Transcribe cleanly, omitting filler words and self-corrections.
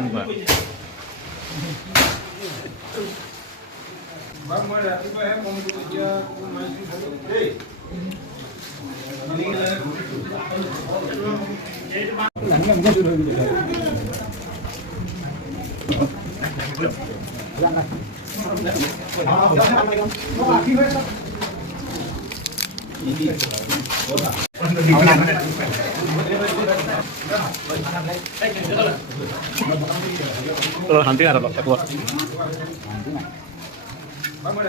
Enggak. Bang, mau ৰাতিপুৱা কম এতিয়া দেই Nanti ada Pak. Bang, mau